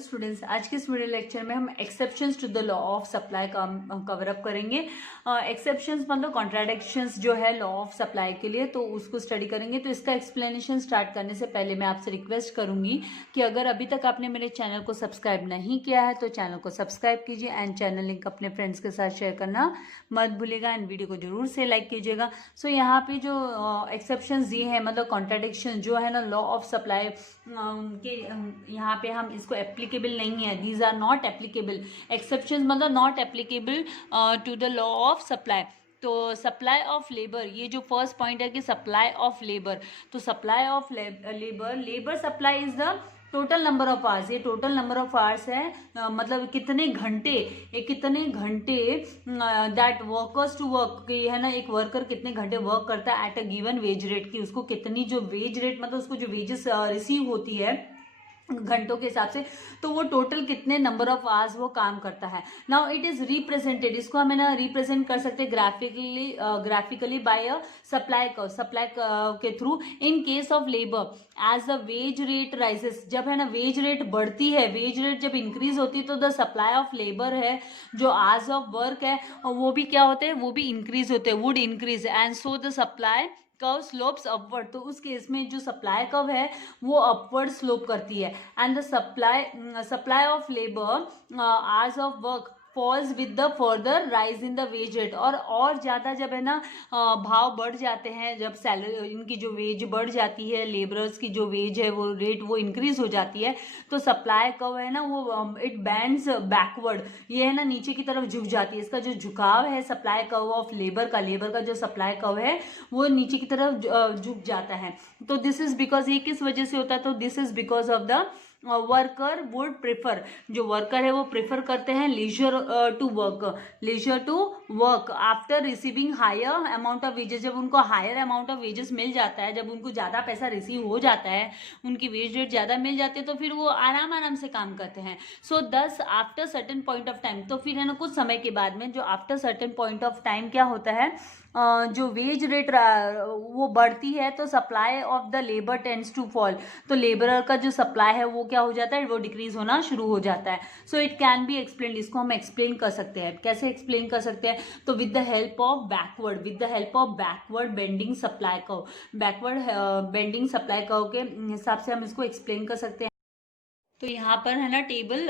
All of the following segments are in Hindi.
स्टूडेंट्स, आज के इस वीडियो लेक्चर में हम exceptions to the law of supply का कवर अप करेंगे। एक्सेप्शंस मतलब कॉन्ट्राडिक्शंस जो है लॉ ऑफ सप्लाई के लिए, तो उसको स्टडी करेंगे। तो इसका एक्सप्लेनेशन स्टार्ट करने से पहले मैं आपसे रिक्वेस्ट करूंगी कि अगर अभी तक आपने मेरे चैनल को सब्सक्राइब नहीं किया है तो चैनल को सब्सक्राइब कीजिए एंड चैनल लिंक अपने फ्रेंड्स के साथ शेयर करना मत भूलिएगा एंड वीडियो को जरूर से लाइक कीजिएगा। सो यहाँ पे जो एक्सेप्शंस दिए हैं मतलब कॉन्ट्राडिक्शन जो है ना लॉ ऑफ सप्लाई के, यहाँ पे हम इसको एप्लीकेबल नहीं है, these are not applicable. Exceptions मतलब not applicable to the law of supply. तो सप्लाई ऑफ लेबर, ये जो फर्स्ट पॉइंट है कि सप्लाई ऑफ लेबर, तो supply of labour supply is the total number of hours. ये टोटल नंबर ऑफ आवर्स है, मतलब कितने घंटे, दैट वर्कर्स टू वर्क, है ना, एक वर्कर कितने घंटे वर्क करता है at a given wage rate, की उसको कितनी जो वेज रेट मतलब उसको जो वेजेस रिसीव होती है घंटों के हिसाब से, तो वो टोटल कितने नंबर ऑफ आवर्स वो काम करता है। नाउ इट इज रिप्रेजेंटेड, इसको हम ना रिप्रेजेंट कर सकते हैं ग्राफिकली बाय अ सप्लाई के through. In case of labour as the wage rate rises, जब है ना वेज रेट बढ़ती है, वेज रेट जब इंक्रीज होती है तो द सप्लाई ऑफ लेबर है, जो आवर्स ऑफ वर्क है वो भी क्या होते हैं, वो भी इंक्रीज होते हैं, would increase and so the supply curve slopes upward. तो उस केस में जो सप्लाई कर्व है वो अपवर्ड स्लोप करती है and the supply of labour hours of work falls with the further rise in the wage rate. और ज़्यादा जब है ना भाव बढ़ जाते हैं, जब सैलरी इनकी जो वेज बढ़ जाती है, लेबरर्स की जो वेज है वो रेट वो इंक्रीज हो जाती है, तो सप्लाई कर्व है ना वो इट बैंड्स बैकवर्ड, ये है ना नीचे की तरफ झुक जाती है। इसका जो झुकाव है सप्लाई कर्व ऑफ लेबर का जो सप्लाई कर्व है वो नीचे की तरफ झुक जाता है। तो दिस इज बिकॉज, ये किस वजह से होता है, तो this is because of the worker would prefer, जो वर्कर है वो प्रेफर करते हैं leisure to work after receiving higher amount of wages. जब उनको हायर अमाउंट ऑफ वेजेस मिल जाता है, जब उनको ज़्यादा पैसा रिसीव हो जाता है, उनकी वेज रेट ज़्यादा मिल जाती है, तो फिर वो आराम से काम करते हैं। सो दस after certain point of time, तो फिर है ना कुछ समय के बाद में जो after certain point of time क्या होता है, जो वेज रेट वो बढ़ती है तो supply of the labour tends to fall, तो लेबरर का जो सप्लाई है वो क्या हो जाता है, वो डिक्रीज होना शुरू हो जाता है। So it can be explain, इसको हम एक्सप्लेन कर सकते हैं। कैसे एक्सप्लेन कर सकते हैं, तो with the help of backward bending supply curve, backward bending supply curve के हिसाब से हम इसको एक्सप्लेन कर सकते हैं। तो यहाँ पर है ना टेबल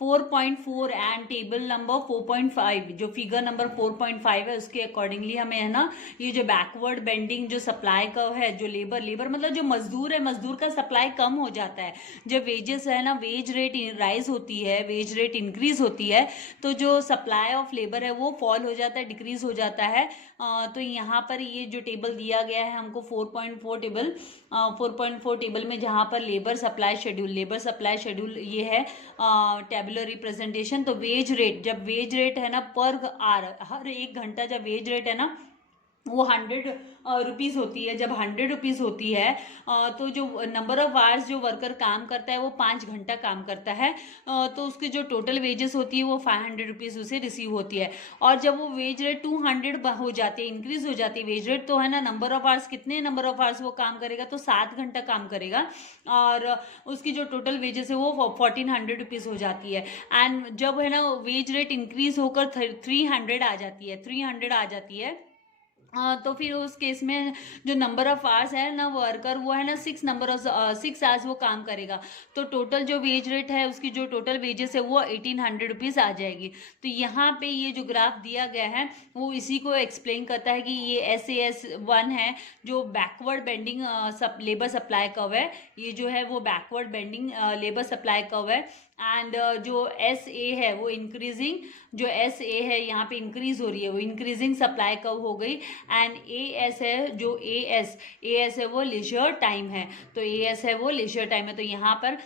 4.4 एंड टेबल नंबर 4.5, जो फिगर नंबर 4.5 है उसके अकॉर्डिंगली हमें है ना ये जो बैकवर्ड बेंडिंग जो सप्लाई कर्व है, जो लेबर मतलब जो मजदूर है, मजदूर का सप्लाई कम हो जाता है। जब वेजेस है ना वेज रेट राइज होती है, वेज रेट इंक्रीज होती है, तो जो सप्लाई ऑफ लेबर है वो फॉल हो जाता है, डिक्रीज हो जाता है। तो यहाँ पर ये जो टेबल दिया गया है हमको 4.4 टेबल में, जहाँ पर लेबर सप्लाई शेड्यूल ये है टेबुलर रिप्रेजेंटेशन। तो वेज रेट, जब वेज रेट है ना पर आवर, हर एक घंटा जब वेज रेट है ना वो 100 रुपीज़ होती है, जब 100 रुपीज़ होती है तो जो नंबर ऑफ आवर्स जो वर्कर काम करता है वो 5 घंटा काम करता है, तो उसकी जो टोटल वेजेस होती है वो 500 रुपीज़ उसे रिसीव होती है। और जब वो वेज रेट 200 हो जाती है, इंक्रीज हो जाती है वेज रेट, तो है ना नंबर ऑफ आवर्स, कितने नंबर ऑफ आवर्स वो काम करेगा, तो 7 घंटा काम करेगा और उसकी जो टोटल वेजेस है वो 1400 रुपीज़ हो जाती है। एंड जब है ना वेज रेट इंक्रीज होकर 300 आ जाती है, तो फिर उस केस में जो नंबर ऑफ आवर्स है ना वर्कर वो है ना 6 आवर्स वो काम करेगा, तो टोटल जो वेज रेट है उसकी जो टोटल वेजेस है वो 1800 रुपीज़ आ जाएगी। तो यहाँ पे ये जो ग्राफ दिया गया है वो इसी को एक्सप्लेन करता है कि ये SAS1 है, जो backward bending labour supply curve है, ये जो है वो backward bending labour supply curve है। एंड जो SA है वो इंक्रीजिंग, जो SA है यहाँ पे इंक्रीज हो रही है, वो इंक्रीजिंग सप्लाई कर्व हो गई। एंड AS है, जो AS है वो लीजर टाइम है, तो AS है वो लीजर टाइम है। तो यहाँ पर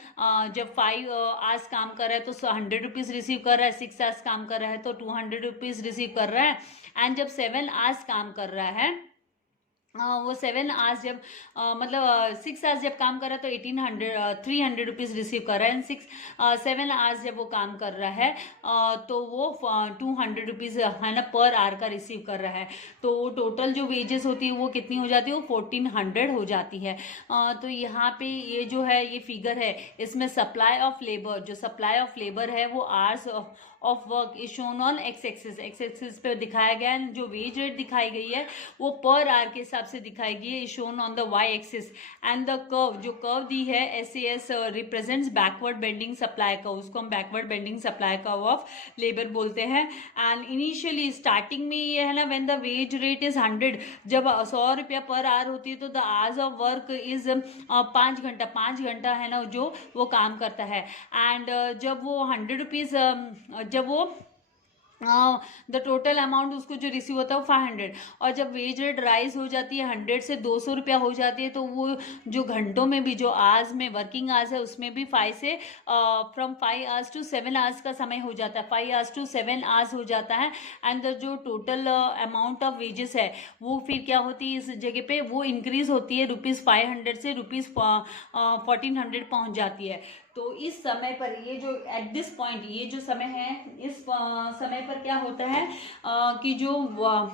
जब 5 आवर्स काम कर रहा है तो 100 रुपीज़ रिसीव कर रहा है, 6 आवर्स काम कर रहा है तो 200 रुपीज़ रिसीव कर रहा है, एंड जब 7 आवर्स काम कर रहा है वो 7 आवर्स जब मतलब 6 आवर्स जब काम कर रहा है तो 300 रुपीज़ रिसीव कर रहा है, एंड 7 आवर्स जब वो काम कर रहा है तो वो 200 रुपीज़ है ना पर आवर का रिसीव कर रहा है। तो टोटल जो वेजेस होती है वो कितनी हो जाती है, वो 1400 हो जाती है। तो यहाँ पे ये जो है ये फिगर है, इसमें सप्लाई ऑफ लेबर, जो सप्लाई ऑफ लेबर है वो hours of work is shown on x axis पे दिखाया गया है। जो वेज रेट दिखाई गई है वो पर आवर के हिसाब से दिखाई गई है, shown on the Y axis. And the curve, जो कर्व दी है SAS represents backward bending supply curve, उसको हम backward bending supply curve of labour बोलते हैं। एंड इनिशियली स्टार्टिंग में ये है ना, when the wage rate is 100, जब 100 रुपया पर आवर होती है तो the hours of work is 5 घंटा है ना जो वो काम करता है। एंड जब वो 100 रुपीज़ जब वो द टोटल अमाउंट उसको जो रिसीव होता है वो 500, और जब वेज रेट राइज हो जाती है 100 से 200 रुपया हो जाती है तो वो जो घंटों में भी जो आवर्स में वर्किंग आवर्स है उसमें भी 5 से फ्रॉम 5 आवर्स टू 7 आवर्स का समय हो जाता है, 5 आवर्स टू 7 आवर्स हो जाता है। एंड जो टोटल अमाउंट ऑफ वेजेस है वो फिर क्या होती है इस जगह पे, वो इंक्रीज होती है ₹500 से ₹1400 पहुंच जाती है। तो इस समय पर ये जो एट दिस पॉइंट ये जो समय है, इस समय पर क्या होता है कि जो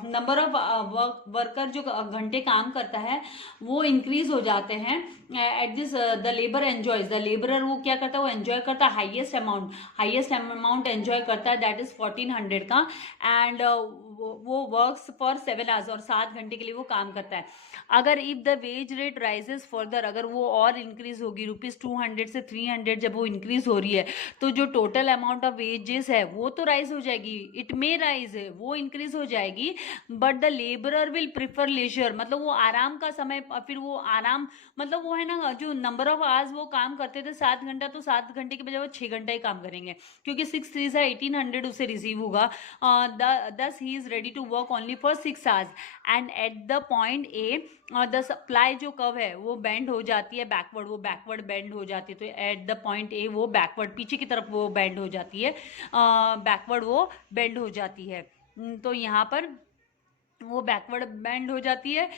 नंबर ऑफ वर्कर जो घंटे काम करता है वो इंक्रीज हो जाते हैं। At this the labour enjoys, the labourer वो क्या करता है, वो एंजॉय करता है हाईएस्ट अमाउंट एंजॉय करता है, दैट इज 1400 का। एंड वो वर्क्स फॉर 7 आवर्स, और 7 घंटे के लिए वो काम करता है। अगर if the wage rate rises further, अगर वो और इंक्रीज होगी ₹200 से 300, जब वो इंक्रीज हो रही है तो जो टोटल अमाउंट ऑफ वेजेस है वो तो राइज हो जाएगी, इट मे राइज, वो इंक्रीज हो जाएगी, but the labourer will prefer leisure, मतलब वो आराम का समय, फिर वो आराम मतलब वो है ना जो नंबर ऑफ आवर्स वो काम करते थे 7 घंटा, तो 7 घंटे के बजाय वो 6 घंटा ही काम करेंगे, क्योंकि 6 3 से 1800 उसे रिसीव होगा। Thus he is ready to work only for 6 hours. And at the point A the supply जो कर्व है वो बेंड हो जाती है बैकवर्ड, वो बैकवर्ड बेंड हो जाती है। तो एट द पॉइंट ए वो बैकवर्ड पीछे की तरफ वो बेंड हो जाती है, बैकवर्ड वो बेंड हो जाती है। तो यहाँ पर वो बैकवर्ड बेंड हो जाती है।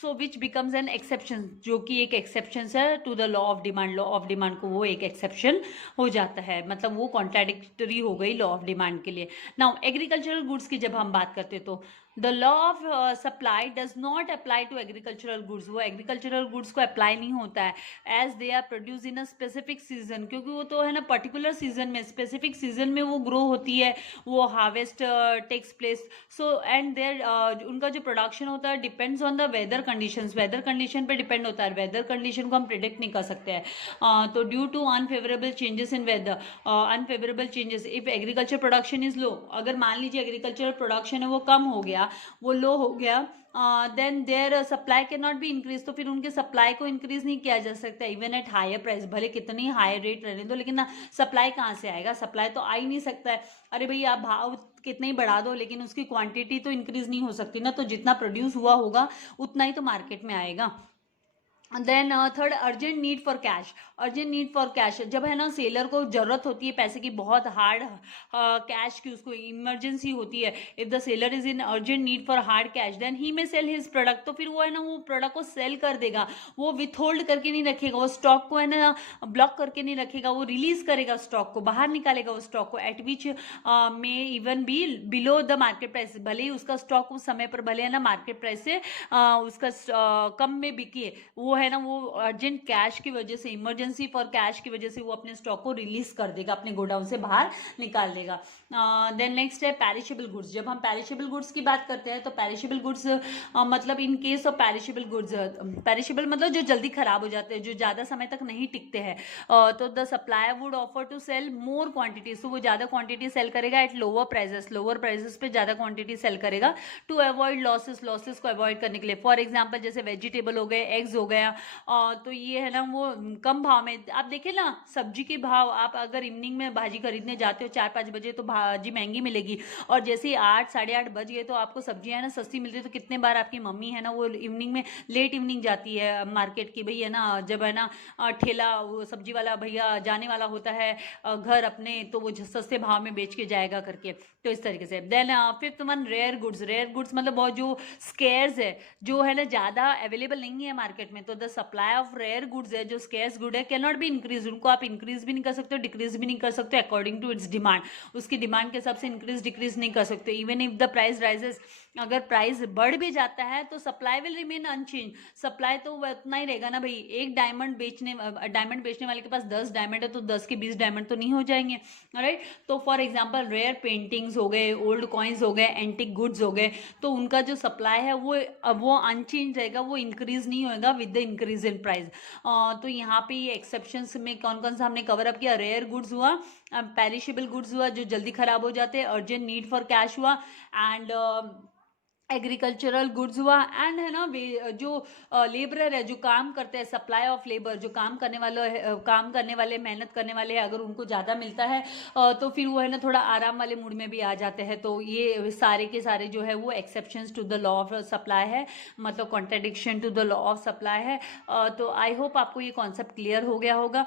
So which becomes an exception, जो कि एक एक्सेप्शन है to the law of demand. Law of demand को वो एक एक्सेप्शन हो जाता है, मतलब वो कॉन्ट्राडिक्टरी हो गई लॉ ऑफ डिमांड के लिए। नाउ एग्रीकल्चरल गुड्स की जब हम बात करते तो the law of supply does not apply to agricultural goods, वो एग्रीकल्चरल गुड्स को अप्लाई नहीं होता है as they are produce in a specific season, क्योंकि वो तो है ना पर्टिकुलर सीजन में, स्पेसिफिक सीजन में वो ग्रो होती है, वो harvest takes place. So and there उनका जो प्रोडक्शन होता है depends on the weather conditions, weather condition पे डिपेंड होता है, वेदर कंडीशन को हम प्रिडिक्ट नहीं कर सकते हैं। तो due to unfavourable changes in weather, unfavourable changes if agriculture production is low, अगर मान लीजिए एग्रीकल्चर प्रोडक्शन है वो कम हो गया, वो लो हो गया, then there supply can not be increase, तो फिर उनके सप्लाई को इंक्रीज नहीं किया जा सकता इवन एट हायर प्राइस, भले कितनी हाई रेट रहने दो, लेकिन ना सप्लाई कहाँ से आएगा, सप्लाई तो आ ही नहीं सकता है। अरे भाई आप भाव कितने ही बढ़ा दो लेकिन उसकी क्वांटिटी तो इंक्रीज नहीं हो सकती ना, तो जितना प्रोड्यूस हुआ होगा उतना ही तो मार्केट में आएगा। Then third urgent need for cash, urgent need for cash, जब है ना सेलर को जरूरत होती है पैसे की, बहुत हार्ड कैश की, उसको इमरजेंसी होती है, if the seller is in urgent need for hard cash then he may sell his product, तो फिर वो है ना वो प्रोडक्ट को सेल कर देगा, वो विथ होल्ड करके नहीं रखेगा, वो स्टॉक को है ना ब्लॉक करके नहीं रखेगा, वो रिलीज करेगा, स्टॉक को बाहर निकालेगा, वो स्टॉक को एट विच में even be below the market price, भले ही उसका स्टॉक उस समय पर भले है ना मार्केट प्राइस से उसका कम में बिके, वो है ना वो अर्जेंट कैश की वजह से, इमरजेंसी फॉर कैश की वजह से वो अपने स्टॉक को रिलीज कर देगा, अपने गोडाउन से बाहर निकाल देगा। देन नेक्स्ट है पैरिशेबल गुड्स, जब हम पैरिशेबल गुड्स की बात करते हैं तो पैरिशेबल गुड्स मतलब इन case of perishable goods, perishable मतलब जो जल्दी खराब हो जाते हैं, जो ज़्यादा समय तक नहीं टिकते हैं, तो the supplier would offer to sell more quantities, तो वो ज़्यादा क्वांटिटी सेल करेगा एट लोअर प्राइसेस पे ज़्यादा क्वांटिटी सेल करेगा टू अवॉइड लॉसेस को अवॉइड करने के लिए। फॉर एग्जाम्पल जैसे वेजिटेबल हो गए, एग्स हो गया, तो ये है ना वो कम भाव में, आप देखें ना सब्जी के भाव, आप अगर इवनिंग में भाजी खरीदने जाते हो 4-5 बजे तो भाजी महंगी मिलेगी, और जैसे ही 8 साढ़े 8 बज गए तो आपको सब्जियां है ना सस्ती मिल रही है। तो कितने बार आपकी मम्मी है ना वो इवनिंग में, लेट इवनिंग जाती है मार्केट की, भाई है ना, जब है ना ठेला वो सब्जी वाला भैया जाने वाला होता है घर अपने, तो वो सस्ते भाव में बेच के जाएगा करके। तो इस तरीके से। Then fifth one, rare goods. Rare goods मतलब बहुत जो स्केर्स है, जो है ना ज़्यादा अवेलेबल नहीं है मार्केट में। तो the supply of rare goods है, जो स्केर्स गुड है, कैन नॉट बी इंक्रीज। उनको आप इंक्रीज भी नहीं कर सकते, डिक्रीज भी नहीं कर सकते अकॉर्डिंग टू इट्स डिमांड। उसकी डिमांड के हिसाब से इंक्रीज डिक्रीज नहीं कर सकते। Even if the price rises, अगर प्राइस बढ़ भी जाता है तो supply will remain unchange. Supply तो उतना ही रहेगा ना भाई। एक डायमंड बेचने वाले के पास 10 डायमंड है तो 10 के 20 डायमंड तो नहीं हो जाएंगे, राइट। तो फॉर एग्जांपल रेयर पेंटिंग्स हो गए, ओल्ड कॉइन्स हो गए, एंटिक गुड्स हो गए, तो उनका जो सप्लाई है वो अनचेंज रहेगा, वो इंक्रीज नहीं होगा with the increase in price. तो यहाँ पे ये एक्सेप्शंस में कौन कौन सा हमने कवर अप किया। रेयर गुड्स हुआ, पेरिशेबल गुड्स हुआ जो जल्दी खराब हो जाते हैं, अर्जेंट नीड फॉर कैश हुआ, एंड एग्रीकल्चरल गुड्स हुआ, एंड है ना जो लेबरर है जो काम करते हैं, सप्लाई ऑफ लेबर, जो काम करने वाले मेहनत करने वाले हैं, अगर उनको ज़्यादा मिलता है तो फिर वो है ना थोड़ा आराम वाले मूड में भी आ जाते हैं। तो ये सारे के सारे जो है वो exceptions to the law of supply है, मतलब contradiction to the law of supply है। तो आई होप आपको ये कॉन्सेप्ट क्लियर हो गया होगा।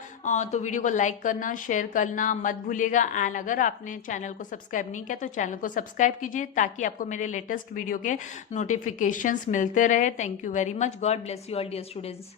तो वीडियो को लाइक करना, शेयर करना मत भूलिएगा, एंड अगर आपने चैनल को सब्सक्राइब नहीं किया तो चैनल को सब्सक्राइब कीजिए, ताकि आपको मेरे लेटेस्ट वीडियो के नोटिफिकेशंस मिलते रहे। Thank you very much. God bless you all dear students.